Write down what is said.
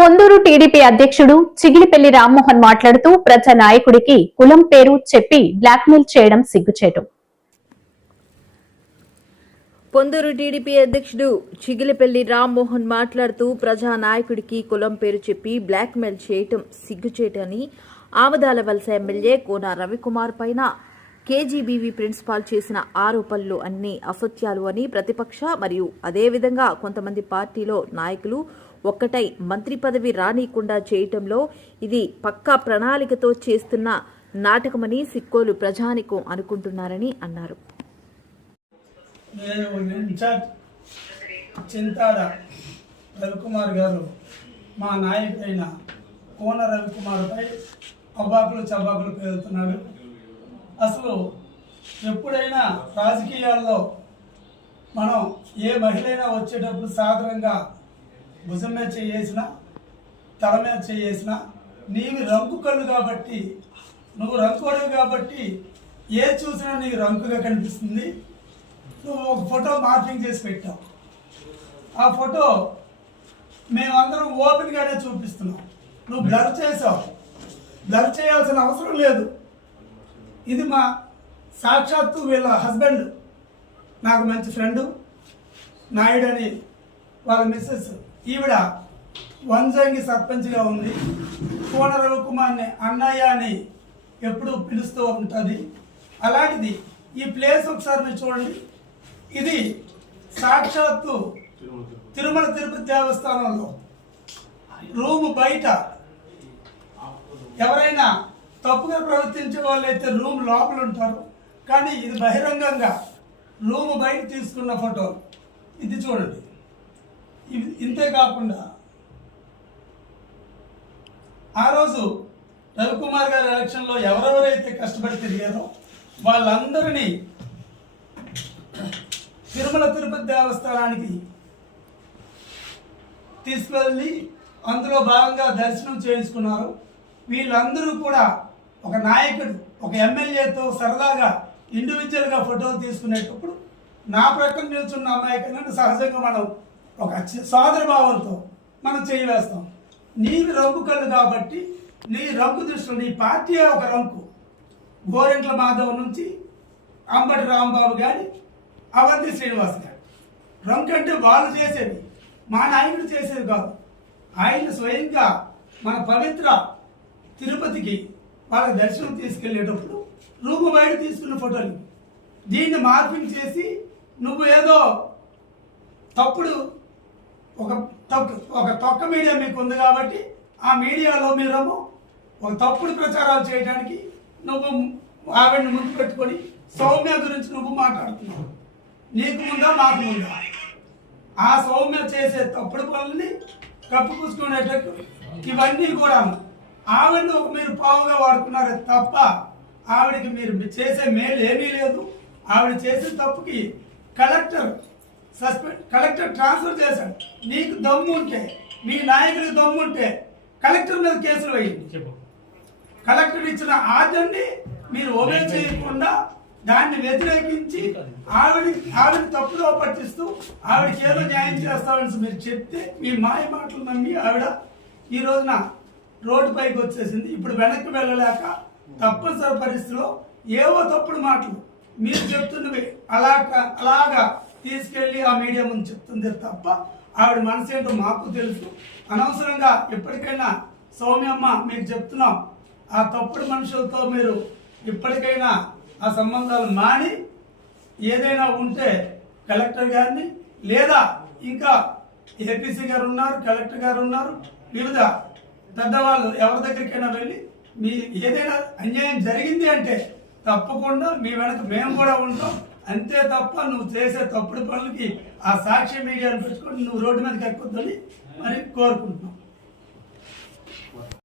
Ponduru TDP అధ్యక్షుడు చిగిలిపెల్లి రామ్మోహన్ మాట్లాడుతూ ప్రజా నాయకుడికి కులం పేరు చెప్పి బ్లాక్మెయిల్ చేయడం సిగ్గుచేటు. పొందూరు టీడీపీ అధ్యక్షుడు చిగిలిపల్లి రామ్మోహన్ మాట్లాడుతూ ప్రజా నాయకుడికి కులం పేరు చెప్పి బ్లాక్మెయిల్ చేయటం సిగ్గుచేటని ఆమదాల వలస ఎమ్మెల్యే కోన రవికుమార్ పైన కేజీబీవీ ప్రిన్సిపాల్ చేసిన ఆరోపణలు అన్ని అసత్యాలు అని ప్రతిపక్ష మరియు అదేవిధంగా కొంతమంది పార్టీలో నాయకులు ఒక్కటై మంత్రి పదవి రానీయకుండా చేయటంలో ఇది పక్కా ప్రణాళికతో చేస్తున్న నాటకమని సిక్కోలు ప్రజానికం అనుకుంటున్నారని అన్నారు. చింతాడ రవికుమార్ గారు మా నాయకుడైన కోన రవికుమార్పై అబ్బాకులు చబ్బాకులు పేరుతున్నాడు అసలు ఎప్పుడైనా రాజకీయాల్లో మనం ఏ మహిళైనా వచ్చేటప్పుడు సాధారణంగా భుజం మీద చేసిన తల మీద చేసిన నీవి రంకు కళ్ళు కాబట్టి నువ్వు రంకోడవు కాబట్టి ఏ చూసినా నీకు రంకుగా కనిపిస్తుంది. నువ్వు ఒక ఫోటో మార్పింగ్ చేసి పెట్టావు. ఆ ఫోటో మేమందరం ఓపెన్గానే చూపిస్తున్నాం. నువ్వు బ్లర్ చేసావు. బ్లర్ చేయాల్సిన అవసరం లేదు. ఇది మా సాక్షాత్తు వీళ్ళ హస్బెండ్. నాకు మంచి ఫ్రెండు నాయుడు అని వాళ్ళ మిస్సెస్. ఈవిడ వంజంగి సర్పంచ్గా ఉంది. కోన రవికుమార్ని అన్నయ్య అని ఎప్పుడు పిలుస్తూ ఉంటుంది. అలాంటిది ఈ ప్లేస్ ఒకసారి మీరు చూడండి. ఇది సాక్షాత్తు తిరుమల తిరుపతి దేవస్థానంలో. రూము బయట. ఎవరైనా తప్పుగా ప్రవర్తించే వాళ్ళైతే రూమ్ లోపల ఉంటారు. కానీ ఇది బహిరంగంగా రూమ్ బయట తీసుకున్న ఫోటో. ఇది చూడండి. ఇంతే కాకుండా ఆ రోజు రవికుమార్ గారి ఎలక్షన్లో ఎవరెవరైతే కష్టపడి తిరిగారో వాళ్ళందరినీ తిరుమల తిరుపతి దేవస్థానానికి తీసుకువెళ్ళి అందులో భాగంగా దర్శనం చేయించుకున్నారు. వీళ్ళందరూ కూడా ఒక నాయకుడు ఒక ఎమ్మెల్యేతో సరదాగా ఇండివిజువల్గా ఫోటోలు తీసుకునేటప్పుడు నా ప్రక్కన నిల్చున్న అమ్మాయి కన్నా సహజంగా మనం ఒక సోదర భావంతో మనం చేయి వేస్తాం. నీవి రంకు కళ్ళు కాబట్టి నీ రంకు దృష్టిలో నీ పార్టీ ఒక రంకు గోరెంట్ల మాధవ్ నుంచి అంబటి రాంబాబు గారి అవంతి శ్రీనివాస్ గారు. రంకు అంటే వాళ్ళు చేసేది. మా నాయకుడు చేసేది కాదు. ఆయన స్వయంగా మన పవిత్ర తిరుపతికి వాళ్ళ దర్శనం తీసుకెళ్ళేటప్పుడు రూము బయట తీసుకున్న ఫోటోలు. దీన్ని మార్పింగ్ చేసి నువ్వు ఏదో తప్పుడు ఒక తప్పు ఒక తొక్క మీడియా మీకు ఉంది కాబట్టి ఆ మీడియాలో మీరేమో ఒక తప్పుడు ప్రచారాలు చేయడానికి నువ్వు ఆవిడని ముందు పెట్టుకొని సౌమ్య గురించి నువ్వు మాట్లాడుతున్నావు. నీకు ముందా మాకు ముందా? ఆ సౌమ్య చేసే తప్పుడు పనుల్ని కప్పుకూసుకునేటట్టు ఇవన్నీ కూడా ఆవిడని ఒక మీరు పావుగా వాడుకున్నారే తప్ప ఆవిడకి మీరు చేసే మేలు ఏమీ లేదు. ఆవిడ చేసే తప్పుకి కలెక్టర్ సస్పెండ్ కలెక్టర్ ట్రాన్స్ఫర్ చేశాడు. నీకు దమ్ము ఉంటే మీ నాయకుడికి దమ్ము ఉంటే కలెక్టర్ మీద కేసులు వేయండి. కలెక్టర్ ఇచ్చిన ఆర్డర్ని మీరు ఒబే చేయకుండా దాన్ని వ్యతిరేకించి ఆవిడ ఆవిడ తప్పుదో పట్టిస్తూ ఆవిడకి ఏదో న్యాయం చేస్తామని మీరు చెప్తే మీ మాయ మాటలు నమ్మి ఆవిడ ఈ రోజున రోడ్డు పైకి వచ్చేసింది. ఇప్పుడు వెనక్కి వెళ్ళలేక తప్పనిసరి పరిస్థితిలో ఏవో తప్పుడు మాటలు మీరు చెప్తున్నవి అలా అలాగా తీసుకెళ్ళి ఆ మీడియా ముందు చెప్తుంది తప్ప ఆవిడ మనసు ఏంటో మాకు తెలుసు. అనవసరంగా ఎప్పటికైనా సౌమ్యమ్మ మీకు చెప్తున్నాం ఆ తప్పుడు మనుషులతో మీరు ఇప్పటికైనా ఆ సంబంధాలు మాని ఏదైనా ఉంటే కలెక్టర్ గారిని లేదా ఇంకా ఏపీసీ గారు ఉన్నారు కలెక్టర్ గారు ఉన్నారు వివిధ పెద్దవాళ్ళు ఎవరి దగ్గరికైనా వెళ్ళి మీ ఏదైనా అన్యాయం జరిగింది అంటే తప్పకుండా మీ వెనక మేము కూడా ఉంటాం. అంతే తప్ప నువ్వు చేసే తప్పుడు పనులకి ఆ సాక్షి మీడియాను పెట్టుకొని నువ్వు రోడ్డు మీదకి ఎక్కుద్దని మరి కోరుకుంటున్నాం.